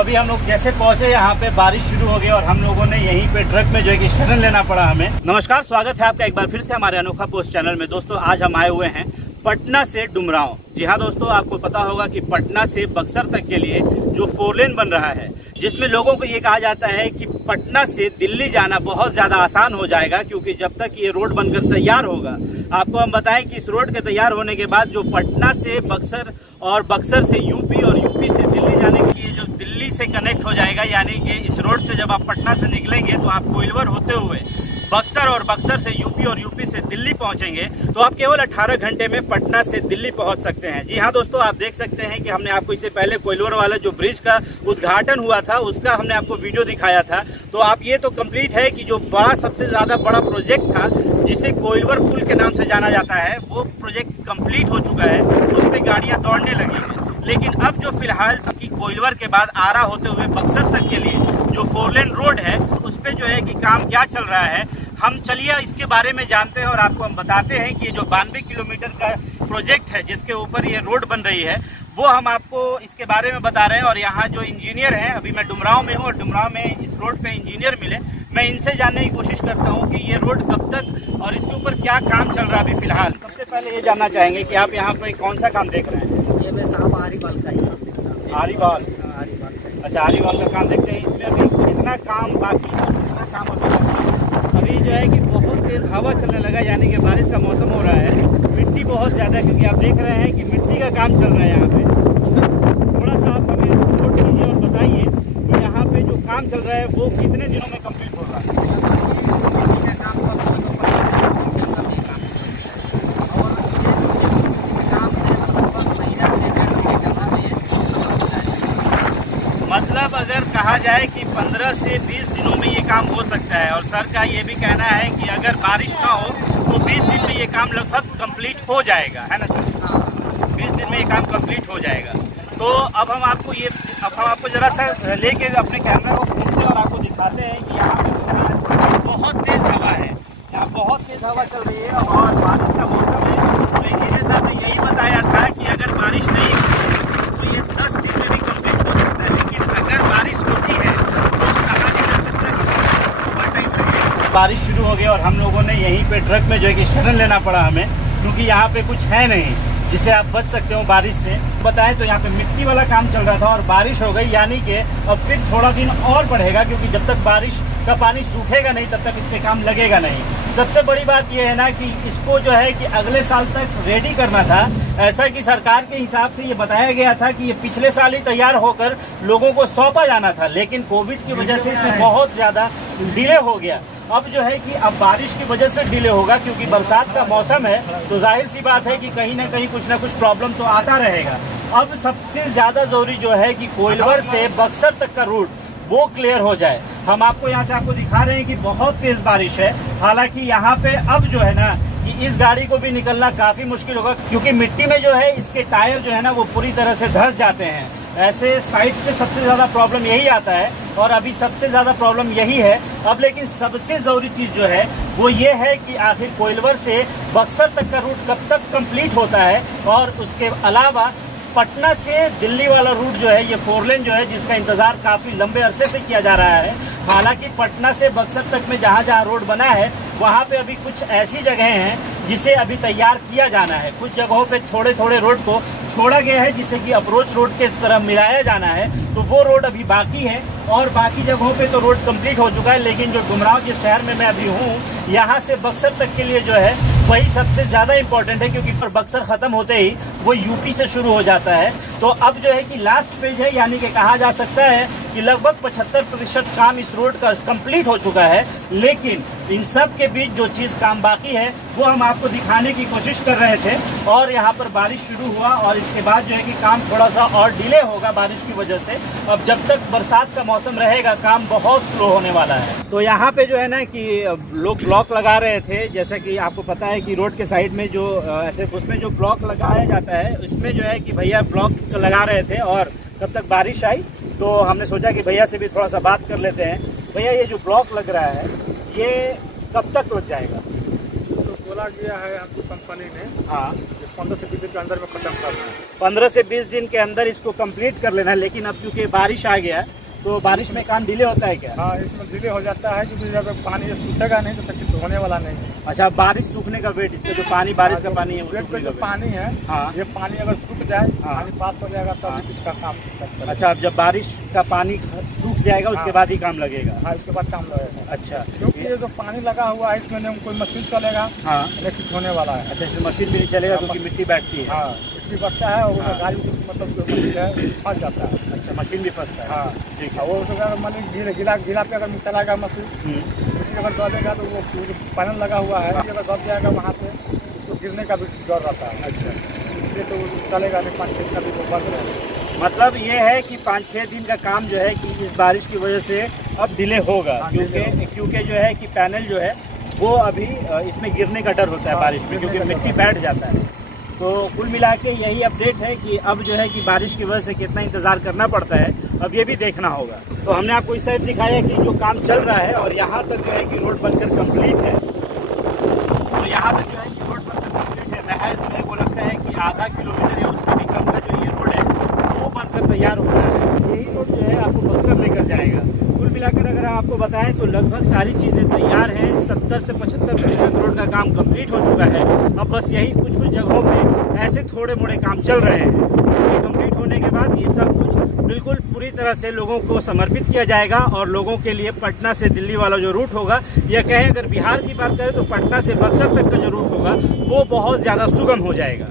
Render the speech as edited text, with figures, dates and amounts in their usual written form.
अभी हम लोग जैसे पहुंचे यहाँ पे बारिश शुरू हो गई और हम लोगों ने यहीं पे ट्रक में जो है कि शरण लेना पड़ा हमें। नमस्कार, स्वागत है आपका एक बार फिर से हमारे अनोखा पोस्ट चैनल में। दोस्तों आज हम आए हुए हैं पटना से डुमरांव। जी हाँ दोस्तों, आपको पता होगा कि पटना से बक्सर तक के लिए जो 4 लेन बन रहा है, जिसमें लोगों को ये कहा जाता है कि पटना से दिल्ली जाना बहुत ज़्यादा आसान हो जाएगा, क्योंकि जब तक ये रोड बनकर तैयार होगा। आपको हम बताएं कि इस रोड के तैयार होने के बाद जो पटना से बक्सर और बक्सर से यूपी और यूपी से दिल्ली जाने के लिए जो दिल्ली से कनेक्ट हो जाएगा, यानी कि इस रोड से जब आप पटना से निकलेंगे तो आप कोइलवर होते हुए बक्सर और बक्सर से यूपी और यूपी से दिल्ली पहुंचेंगे तो आप केवल 18 घंटे में पटना से दिल्ली पहुंच सकते हैं। जी हाँ दोस्तों, आप देख सकते हैं कि हमने आपको इससे पहले कोइलवर वाला जो ब्रिज का उद्घाटन हुआ था उसका हमने आपको वीडियो दिखाया था। तो आप ये तो कंप्लीट है कि जो सबसे ज़्यादा बड़ा प्रोजेक्ट था जिसे कोइलवर पुल के नाम से जाना जाता है, वो प्रोजेक्ट कंप्लीट हो चुका है, उस पर गाड़ियाँ दौड़ने लगी हैं। लेकिन अब जो फिलहाल सबकी कोइलवर के बाद आरा होते हुए बक्सर तक के लिए जो 4 लेन रोड है, उस पे जो है कि काम क्या चल रहा है, हम चलिए इसके बारे में जानते हैं और आपको हम बताते हैं कि ये जो 92 किलोमीटर का प्रोजेक्ट है जिसके ऊपर ये रोड बन रही है, वो हम आपको इसके बारे में बता रहे हैं। और यहाँ जो इंजीनियर हैं, अभी मैं डुमरांव में हूँ और डुमरांव में इस रोड पे इंजीनियर मिले, मैं इनसे जानने की कोशिश करता हूँ कि ये रोड कब तक और इसके ऊपर क्या काम चल रहा है अभी फिलहाल। सबसे पहले ये जानना चाहेंगे कि आप यहाँ पे कौन सा काम देख रहे हैं? ये मैं साहब आरीवाल का ही आरीवाल। अच्छा, आरीवाल का काम देखते हैं। इसमें अभी कितना काम बाकी है, कितना काम अभी जो है कि बहुत तेज़ हवा चलने लगा, यानी कि बारिश का मौसम हो रहा है। मिट्टी बहुत ज़्यादा है, क्योंकि आप देख रहे हैं कि मिट्टी का काम चल रहा है यहाँ पे। थोड़ा सा आप हमें नोट कीजिए और बताइए कि यहाँ पे जो काम चल रहा है वो कितने दिनों में कंप्लीट हो रहा है? मतलब अगर कहा जाए कि 15 से 20 दिनों में ये काम हो सकता है, और सर का ये भी कहना है कि अगर बारिश ना हो तो 20 दिन में ये काम लगभग कंप्लीट हो जाएगा, है ना सर? 20 दिन में ये काम कंप्लीट हो जाएगा। तो अब हम आपको जरा सा लेके अपने कैमरा को घूमते और आपको दिखाते हैं कि यहाँ पे बहुत तेज़ हवा है, यहाँ बहुत तेज़ हवा चल रही है और बारिश का मौसम है। तो इंजीनियर साहब ने यही बताया था कि अगर बारिश नहीं होती तो ये 10 दिन में भी कंप्लीट हो सकता है, लेकिन अगर बारिश होती है तो कहा नहीं जा सकता कि टाइम लगेगा। बारिश शुरू हो गई और हम लोगों ने यहीं पे ट्रक में जो है कि शरण लेना पड़ा हमें, क्योंकि यहाँ पे कुछ है नहीं जिससे आप बच सकते हो बारिश से। बताएं तो यहाँ पे मिट्टी वाला काम चल रहा था और बारिश हो गई, यानी कि अब फिर थोड़ा दिन और बढ़ेगा, क्योंकि जब तक बारिश का पानी सूखेगा नहीं तब तक इस पे काम लगेगा नहीं। सबसे बड़ी बात यह है ना कि इसको जो है कि अगले साल तक रेडी करना था, ऐसा कि सरकार के हिसाब से ये बताया गया था कि ये पिछले साल ही तैयार होकर लोगों को सौंपा जाना था, लेकिन कोविड की वजह से इसमें बहुत ज़्यादा डिले हो गया। अब जो है कि अब बारिश की वजह से डिले होगा, क्योंकि बरसात का मौसम है, तो जाहिर सी बात है कि कहीं ना कहीं कुछ ना कुछ प्रॉब्लम तो आता रहेगा। अब सबसे ज़्यादा ज़रूरी जो है कि कोइलवर से बक्सर तक का रूट वो क्लियर हो जाए। हम आपको यहाँ से आपको दिखा रहे हैं कि बहुत तेज़ बारिश है, हालांकि यहाँ पे अब जो है ना कि इस गाड़ी को भी निकलना काफ़ी मुश्किल होगा, क्योंकि मिट्टी में जो है इसके टायर जो है ना वो पूरी तरह से धंस जाते हैं। ऐसे साइड्स पे सबसे ज़्यादा प्रॉब्लम यही आता है और अभी सबसे ज़्यादा प्रॉब्लम यही है। अब लेकिन सबसे ज़रूरी चीज़ जो है वो ये है कि आखिर कोइलवर से बक्सर तक का रूट कब तक कंप्लीट होता है, और उसके अलावा पटना से दिल्ली वाला रूट जो है, ये 4 लेन जो है, जिसका इंतज़ार काफ़ी लंबे अरसे से किया जा रहा है। हालांकि पटना से बक्सर तक में जहाँ जहाँ रोड बना है वहाँ पे अभी कुछ ऐसी जगह हैं जिसे अभी तैयार किया जाना है। कुछ जगहों पे थोड़े थोड़े रोड को छोड़ा गया है जिसे कि अप्रोच रोड के तरह मिलाया जाना है, तो वो रोड अभी बाकी है। और बाकी जगहों पे तो रोड कंप्लीट हो चुका है, लेकिन जो डुमरांव जिस शहर में मैं अभी हूँ, यहाँ से बक्सर तक के लिए जो है वही सबसे ज़्यादा इम्पोर्टेंट है, क्योंकि बक्सर ख़त्म होते ही वो यूपी से शुरू हो जाता है। तो अब जो है कि लास्ट फेज है, यानी कि कहा जा सकता है कि लगभग 75% काम इस रोड का कंप्लीट हो चुका है। लेकिन इन सब के बीच जो चीज़ काम बाकी है वो हम आपको दिखाने की कोशिश कर रहे थे, और यहाँ पर बारिश शुरू हुआ और इसके बाद जो है कि काम थोड़ा सा और डिले होगा बारिश की वजह से। अब जब तक बरसात का मौसम रहेगा काम बहुत स्लो होने वाला है। तो यहाँ पे जो है ना कि लोग ब्लॉक लगा रहे थे, जैसे कि आपको पता है कि रोड के साइड में जो ऐसे उसमें जो ब्लॉक लगाया जाता है, इसमें जो है कि भैया ब्लॉक लगा रहे थे और तब तक बारिश आई, तो हमने सोचा कि भैया से भी थोड़ा सा बात कर लेते हैं। भैया, ये जो ब्लॉक लग रहा है ये कब तक लग जाएगा? तो बोला गया है हमको कंपनी ने, हाँ, 15 से 20 दिन के अंदर में खत्म करना है। 15 से 20 दिन के अंदर इसको कंप्लीट कर लेना है। लेकिन अब चूंकि बारिश आ गया तो बारिश में काम डिले होता है क्या? हाँ, इसमें डिले हो जाता है क्योंकि जब पानी ये सूखेगा नहीं तो तक होने वाला नहीं है। अच्छा, बारिश सूखने का वेट, इसका जो पानी बारिश का पानी है वो वेट सूखने पे का जो वेट। पानी है, हाँ। ये पानी अगर सूख जाए, हाँ। पानी पास हो जाएगा तब हाँ। इसका काम चलेगा। अच्छा, अब जब बारिश का पानी सूख जाएगा उसके हाँ। बाद ही काम लगेगा। हाँ, इसके बाद काम लगेगा। अच्छा, क्योंकि ये जो पानी लगा हुआ है इसमें न कोई मशीन चलेगा, हाँ। इलेक्ट्रिक होने वाला है। अच्छा, इसमें मशीन भी नहीं चलेगा क्योंकि मिट्टी बैठती है। हाँ, मिट्टी बढ़ता है और हाँ। गाड़ी मतलब जो मशीन है फंस जाता है। अच्छा, मशीन भी फंसता है। हाँ, ठीक और है। वो अगर मान लीजिए गिला पे अगर चलाएगा मशीन, मिट्टी अगर दबेगा तो वो जो पैनल लगा हुआ है अगर दब जाएगा वहाँ से उसको गिरने का भी डर रहता है। अच्छा, इसलिए तो चलेगा नहीं, 5-6 दिन का भी वो बंद रहेगा। मतलब ये है कि 5-6 दिन का काम जो है कि इस बारिश की वजह से अब डिले होगा। हाँ, क्योंकि जो है कि पैनल जो है वो अभी इसमें गिरने का डर होता है हाँ, बारिश में, गिरने क्योंकि का डर मिट्टी बैठ जाता है। तो कुल मिला के यही अपडेट है कि अब जो है कि बारिश की वजह से कितना इंतजार करना पड़ता है, अब ये भी देखना होगा। तो हमने आपको इस साइड दिखाया कि जो काम चल रहा है और यहाँ तक जो है कि रोड बनकर कंप्लीट है। तो यहाँ तक जो है कि रोड बनकर कंप्लीट है। महज मेरे को लगता है कि आधा किलोमीटर या उससे भी कम का जो ये रोड है वो बनकर तैयार होता है। यही रोड जो है आपको बक्सर लेकर जाएगा। कुल मिलाकर अगर आपको बताएं तो लगभग सारी चीज़ें तैयार हैं। 70 से 75% रोड का काम कंप्लीट हो चुका है। अब बस यही कुछ कुछ जगहों पे ऐसे थोड़े मोड़े काम चल रहे हैं। ये कंप्लीट होने के बाद ये सब कुछ बिल्कुल पूरी तरह से लोगों को समर्पित किया जाएगा और लोगों के लिए पटना से दिल्ली वाला जो रूट होगा, या कहें अगर बिहार की बात करें तो पटना से बक्सर तक का जो रूट होगा वो बहुत ज़्यादा सुगम हो जाएगा।